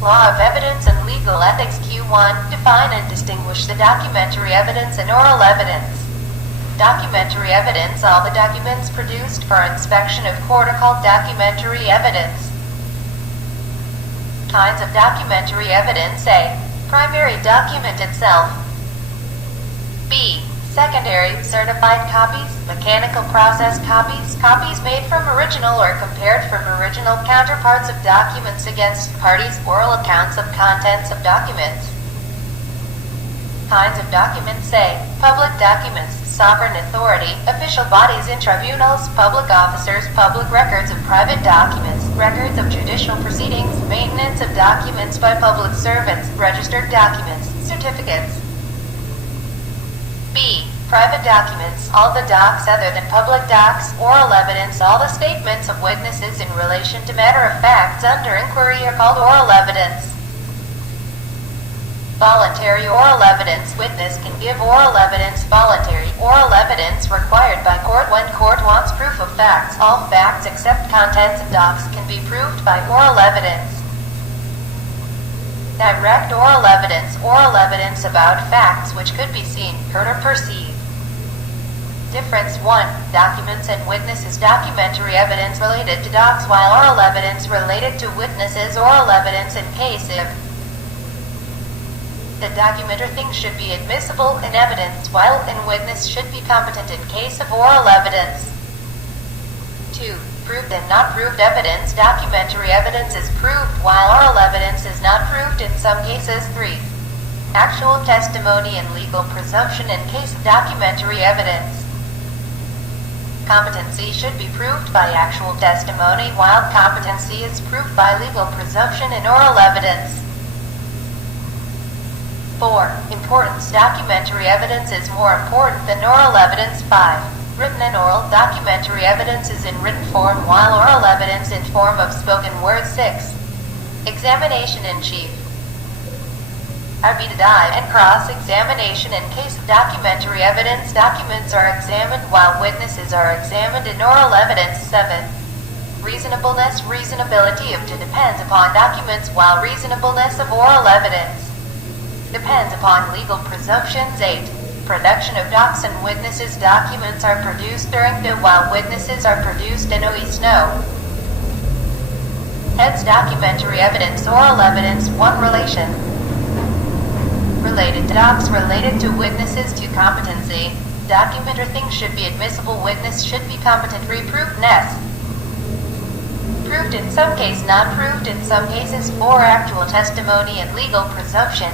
Law of Evidence and Legal Ethics Q1. Define and distinguish the documentary evidence and oral evidence. Documentary evidence. All the documents produced for inspection of court are called documentary evidence. Kinds of documentary evidence. A. Primary document itself. B. Secondary, certified copies, mechanical process copies, copies made from original or compared from original counterparts of documents against parties, oral accounts of contents of documents. Kinds of documents. A. Public documents, sovereign authority, official bodies in tribunals, public officers, public records of private documents, records of judicial proceedings, maintenance of documents by public servants, registered documents, certificates. B. Private documents. All the docs other than public docs, oral evidence, all the statements of witnesses in relation to matter of facts under inquiry are called oral evidence. Voluntary oral evidence. Witness can give oral evidence. Voluntary oral evidence required by court when court wants proof of facts. All facts except contents of docs can be proved by oral evidence. Direct oral evidence about facts which could be seen, heard, or perceived. Difference 1. Documents and witnesses. Documentary evidence related to docs, while oral evidence related to witnesses. Oral evidence in case if the document or thing should be admissible in evidence, while in witness should be competent in case of oral evidence. 2. Proved and not proved evidence. Documentary evidence is proved while oral evidence is not proved in some cases. 3. Actual testimony and legal presumption in case of documentary evidence. Competency should be proved by actual testimony, while competency is proved by legal presumption in oral evidence. 4. Importance. Documentary evidence is more important than oral evidence. 5. Written and oral. Documentary evidence is in written form, while oral evidence in form of spoken word. 6. Examination in chief. Arbitration and cross-examination. In case of documentary evidence, documents are examined while witnesses are examined in oral evidence. 7. Reasonableness. Reasonability of depends upon documents, while reasonableness of oral evidence depends upon legal presumptions. 8. Production of docs and witnesses. Documents are produced during the while witnesses are produced in no. Heads. Documentary evidence. Oral evidence. 1. Relation. Related to docs. Related to witnesses. 2. Competency. Document or thing should be admissible. Witness should be competent. 3. Provedness. Proved in some case, not proved in some cases. 4. Actual testimony and legal presumption.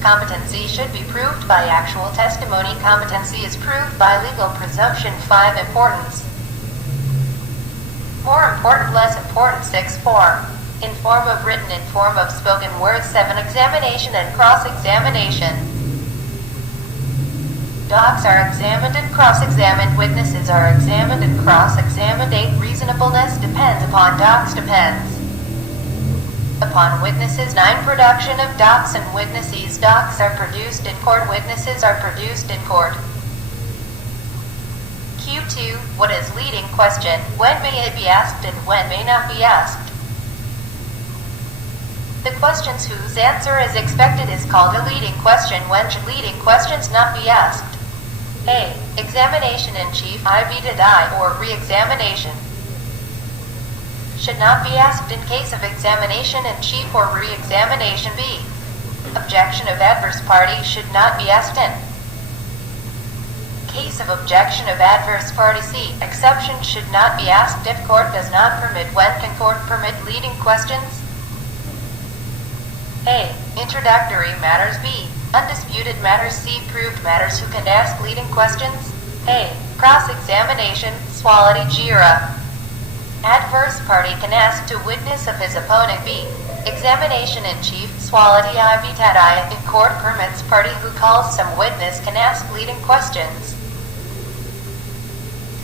Competency should be proved by actual testimony. Competency is proved by legal presumption. 5. Importance. More important, less important. 6. Form. In form of written, in form of spoken words. 7. Examination and cross-examination. Docs are examined and cross-examined. Witnesses are examined and cross-examined. 8. Reasonableness depends upon docs. Depends upon witnesses. 9. Production of docs and witnesses. Docs are produced in court. Witnesses are produced in court. Q2. What is leading question? When may it be asked and when may not be asked? The questions whose answer is expected is called a leading question. When should leading questions not be asked? A. Examination in chief, I or re-examination. Should not be asked in case of examination in chief or re-examination. B. Objection of adverse party should not be asked in case of objection of adverse party. C. Exception should not be asked if court does not permit. When can court permit leading questions? A. Introductory matters. B. Undisputed matters. C. Proved matters. Who can ask leading questions? A. Cross-examination, Swality Jira. Adverse party can ask to witness of his opponent. B. Examination in chief, Swality Ivitadai. In court permits, party who calls some witness can ask leading questions.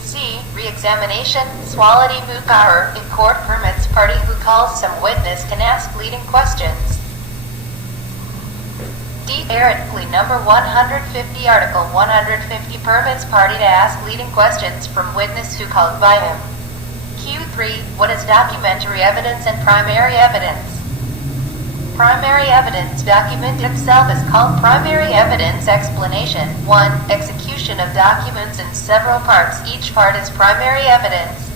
C. Re-examination, Swality Mukar. In court permits, party who calls some witness can ask leading questions. D. Article number 150. Article 150 permits party to ask leading questions from witness who called by him. Q3. What is documentary evidence and primary evidence? Primary evidence document itself is called primary evidence explanation. 1. Execution of documents in several parts. Each part is primary evidence.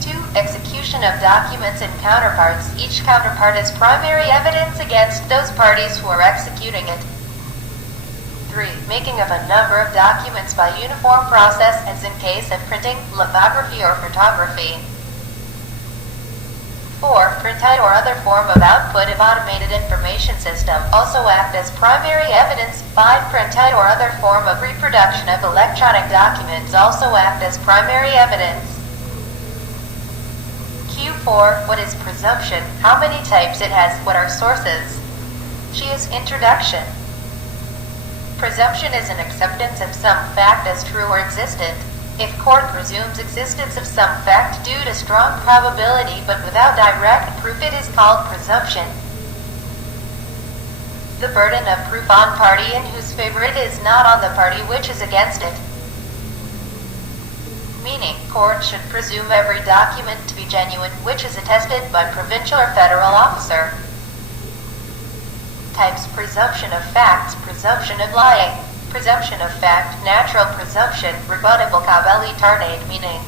2. Execution of documents in counterparts. Each counterpart is primary evidence against those parties who are executing it. 3. Making of a number of documents by uniform process, as in case of printing, lithography, or photography. 4. Printout or other form of output of automated information system also act as primary evidence. 5. Printout or other form of reproduction of electronic documents also act as primary evidence. Q4. What is presumption? How many types it has? What are sources? She is introduction. Presumption is an acceptance of some fact as true or existent. If court presumes existence of some fact due to strong probability but without direct proof, it is called presumption. The burden of proof on party in whose favor it is, not on the party which is against it. Meaning, court should presume every document to be genuine which is attested by provincial or federal officer. Types: presumption of facts, presumption of lying. Presumption of fact, natural presumption, rebuttable cavalli-tarnate meaning.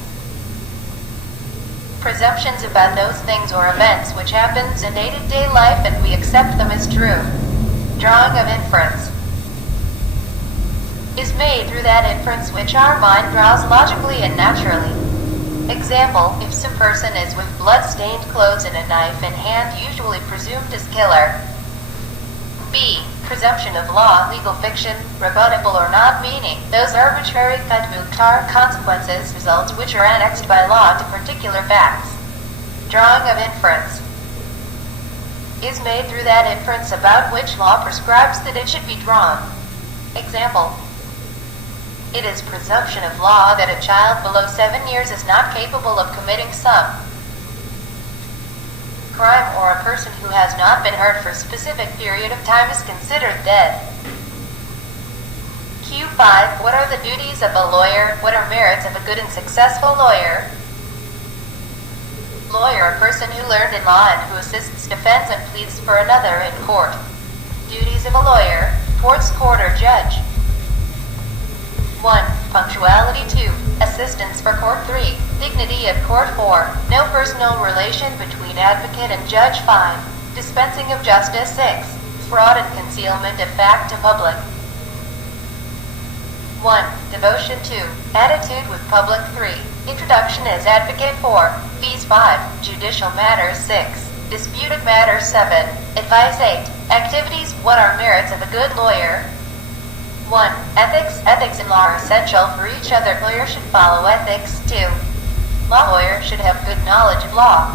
Presumptions about those things or events which happens in day-to-day life and we accept them as true. Drawing of inference is made through that inference which our mind draws logically and naturally. Example, if some person is with blood-stained clothes and a knife in hand, usually presumed as killer. B. Presumption of law, legal fiction, rebuttable or not meaning. Those arbitrary consequences, results which are annexed by law to particular facts. Drawing of inference is made through that inference about which law prescribes that it should be drawn. Example, it is presumption of law that a child below 7 years is not capable of committing some crime, or a person who has not been hurt for a specific period of time is considered dead. Q5. What are the duties of a lawyer? What are merits of a good and successful lawyer? Lawyer, a person who learned in law and who assists, defends, and pleads for another in court. Duties of a lawyer: reports court or judge. 1. Punctuality. 2. Assistance for court. 3. Dignity of court. 4. No personal relation between advocate and judge. 5. Dispensing of justice. 6. Fraud and concealment of fact to public. 1. Devotion. 2. Attitude with public. 3. Introduction as advocate. 4. Fees. 5. Judicial matters. 6. Disputed matters. 7. Advice. 8. Activities. What are merits of a good lawyer? 1. Ethics. Ethics in law are essential for each other. Lawyer should follow ethics. 2. Lawyer should have good knowledge of law.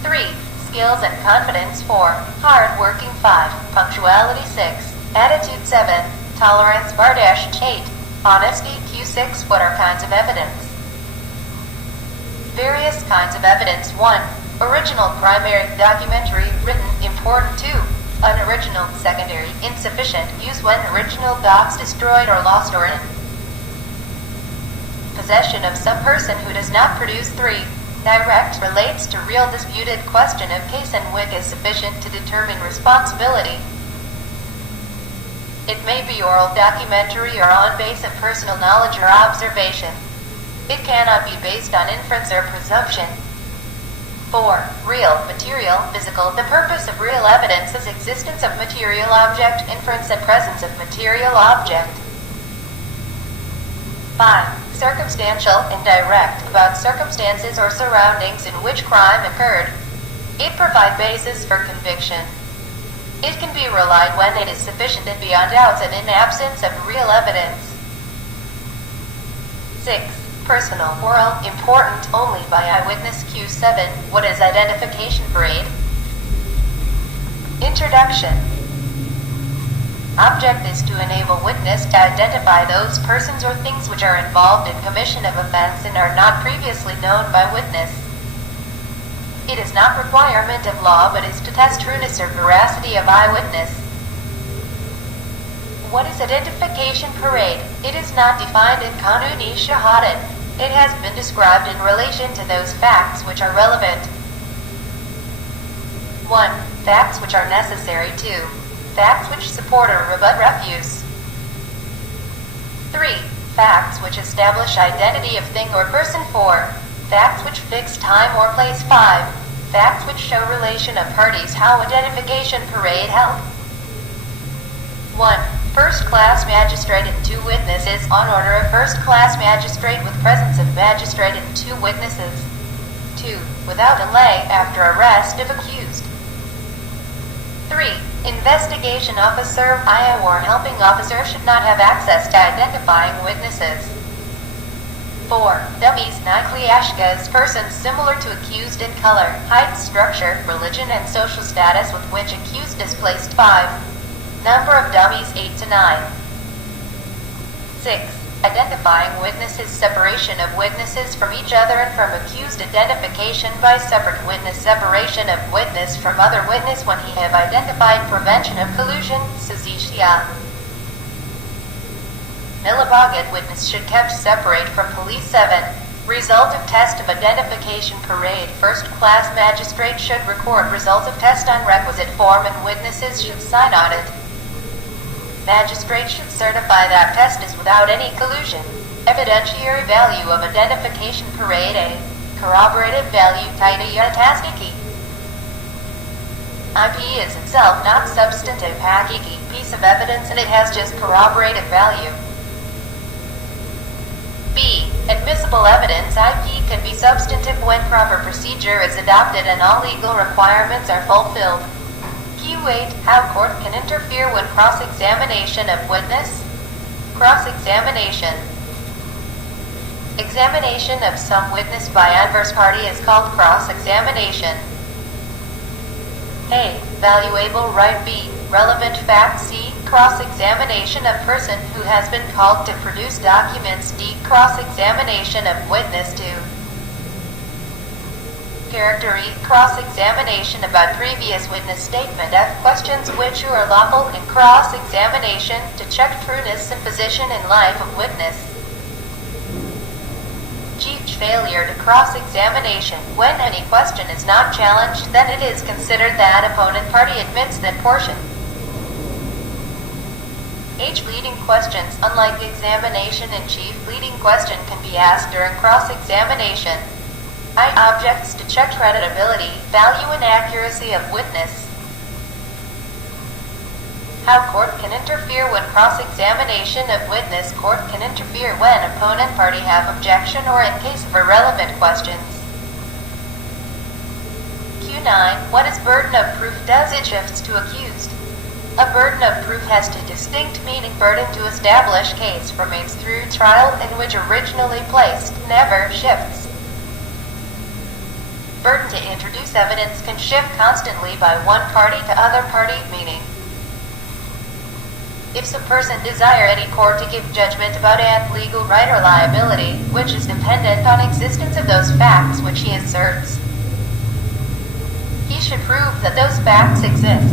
3. Skills and confidence. 4. Hard working. 5. Punctuality. 6. Attitude. 7. Tolerance. (8). Honesty. Q6. What are kinds of evidence? Various kinds of evidence. 1. Original, primary, documentary, written, important. 2. Unoriginal, secondary, insufficient, used when original docs destroyed or lost or in possession of some person who does not produce. 3. Direct, relates to real disputed question of case and which is sufficient to determine responsibility. It may be oral, documentary, or on base of personal knowledge or observation. It cannot be based on inference or presumption. 4. Real, material, physical. The purpose of real evidence is existence of material object, inference and presence of material object. 5. Circumstantial, indirect, about circumstances or surroundings in which crime occurred. It provides basis for conviction. It can be relied when it is sufficient and beyond doubts and in absence of real evidence. 6. Personal, oral, important, only by eyewitness. Q7. What is identification parade? Introduction. Object is to enable witness to identify those persons or things which are involved in commission of offense and are not previously known by witness. It is not requirement of law, but is to test trueness or veracity of eyewitness. What is identification parade? It is not defined in Kanuni Shahadat. It has been described in relation to those facts which are relevant. 1. Facts which are necessary. 2. Facts which support or rebut refuse. 3. Facts which establish identity of thing or person. 4. Facts which fix time or place. 5. Facts which show relation of parties. How identification parade held. 1. First-class magistrate and 2 witnesses. On order of first-class magistrate with presence of magistrate and 2 witnesses. 2. Without delay after arrest of accused. 3. Investigation officer, or helping officer should not have access to identifying witnesses. 4. Dummies, Nycliashkas, persons similar to accused in color, height, structure, religion, and social status with which accused is placed. 5. Number of dummies 8 to 9. 6. Identifying witnesses, separation of witnesses from each other and from accused, identification by separate witness, separation of witness from other witness when he have identified, prevention of collusion, Sazicia. Nilabagad witness should kept separate from police. 7. Result of test of identification parade. First-class magistrate should record result of test on requisite form and witnesses should sign on it. Magistrate should certify that test is without any collusion. Evidentiary value of identification parade. A. Corroborative value. Taitayatastiki. IP is itself not substantive hakiki piece of evidence and it has just corroborative value. B. Admissible evidence. IP can be substantive when proper procedure is adopted and all legal requirements are fulfilled. Q8. How court can interfere when cross-examination of witness. Cross-examination. Examination of some witness by adverse party is called cross-examination. A. Valuable right. B. Relevant fact. C. Cross-examination of person who has been called to produce documents. D. Cross-examination of witness. 2. Character. E. Cross-examination about previous witness statement. F. Questions which are lawful in cross-examination to check trueness and position in life of witness. G. Failure to cross-examination. When any question is not challenged, then it is considered that opponent party admits that portion. H. Leading questions. Unlike examination in chief, leading question can be asked during cross-examination. I. Objects to check credibility, value and accuracy of witness. How court can interfere when cross-examination of witness. Court can interfere when opponent party have objection or in case of irrelevant questions. Q9. What is burden of proof? Does it shifts to accused? A burden of proof has two distinct meaning. Burden to establish case remains through trial in which originally placed, never shifts. Burden to introduce evidence can shift constantly by one party to other party, meaning if some person desire any court to give judgment about an legal right or liability, which is dependent on existence of those facts which he asserts, he should prove that those facts exist.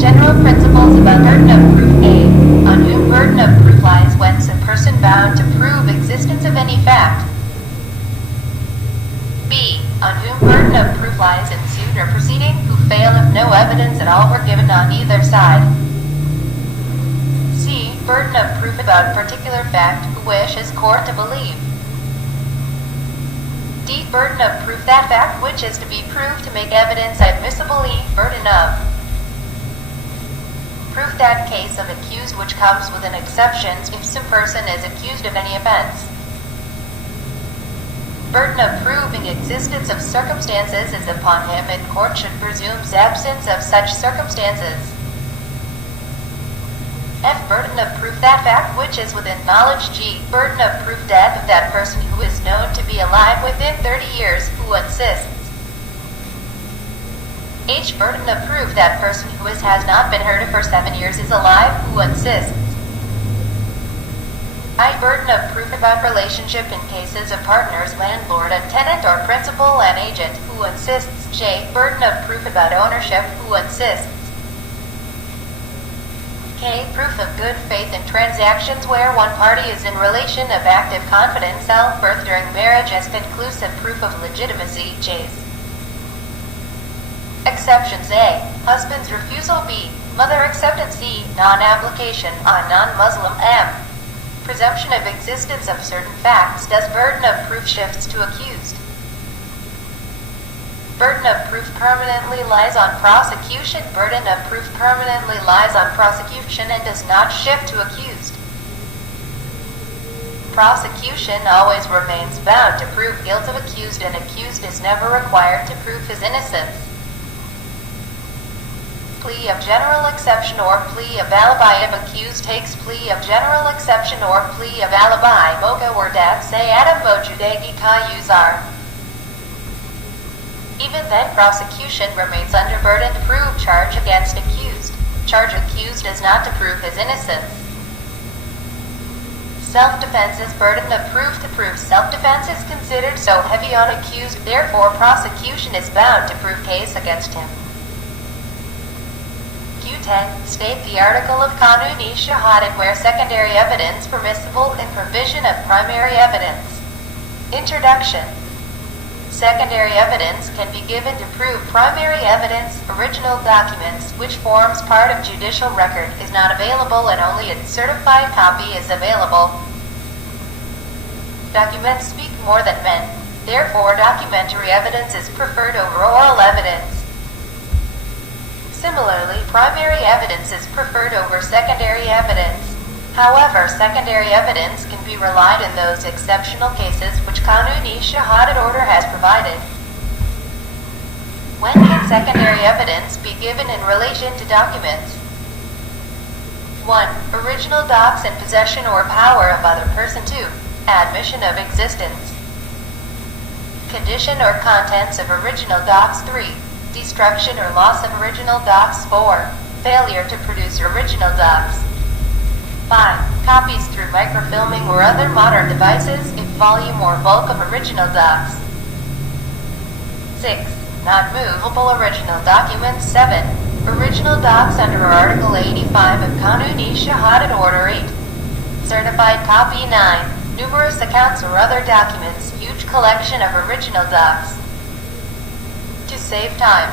General principles about burden of proof. A. On whom burden of proof lies when some person bound to prove existence of any fact. B. On whom burden of proof lies in suit or proceeding, who fail if no evidence at all were given on either side. C. Burden of proof about particular fact, who wishes court to believe. D. Burden of proof that fact which is to be proved to make evidence admissible. E. Burden of proof that case of accused which comes with an exception if some person is accused of any offense. Burden of proving existence of circumstances is upon him and court should presume absence of such circumstances. F. Burden of proof that fact which is within knowledge. G. Burden of proof death of that person who is known to be alive within 30 years, who insists. H. Burden of proof that person who has not been heard of for 7 years is alive, who insists. I. Burden of proof about relationship in cases of partners, landlord and tenant or principal and agent, who insists. J. Burden of proof about ownership, who insists. K. Proof of good faith in transactions where one party is in relation of active confidence. L. Birth during marriage as conclusive proof of legitimacy. J's. Exceptions: A. Husband's refusal. B. Mother acceptance. C. Non-application on non-Muslim. M. Presumption of existence of certain facts. Does burden of proof shifts to accused? Burden of proof permanently lies on prosecution. Burden of proof permanently lies on prosecution and does not shift to accused. Prosecution always remains bound to prove guilt of accused, and accused is never required to prove his innocence. Plea of general exception or plea of alibi. If accused takes plea of general exception or plea of alibi, moga or dat say adam mojudegi ka usar. Even then, prosecution remains under burden to prove charge against accused. Charge accused is not to prove his innocence. Self-defense is burden of proof to prove. Self-defense is considered so heavy on accused, therefore prosecution is bound to prove case against him. Q10. State the article of Kanuni Shahadat where secondary evidence permissible in provision of primary evidence. Introduction. Secondary evidence can be given to prove primary evidence. Original documents, which forms part of judicial record, is not available and only a certified copy is available. Documents speak more than men. Therefore, documentary evidence is preferred over oral evidence. Similarly, primary evidence is preferred over secondary evidence. However, secondary evidence can be relied in those exceptional cases which Kanuni Shahadat order has provided. When can secondary evidence be given in relation to documents? 1. Original docs in possession or power of other person. 2. Admission of existence. Condition or contents of original docs. 3. Destruction or loss of original docs. 4. Failure to produce original docs. 5. Copies through microfilming or other modern devices if volume or bulk of original docs. 6. Not movable original documents. 7. Original docs under Article 85 of Kanuni Shahadat Order 8. Certified copy. 9. Numerous accounts or other documents. Huge collection of original docs. To save time.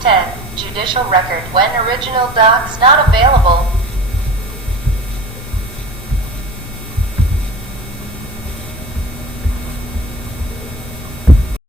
10. Judicial record when original docs not available.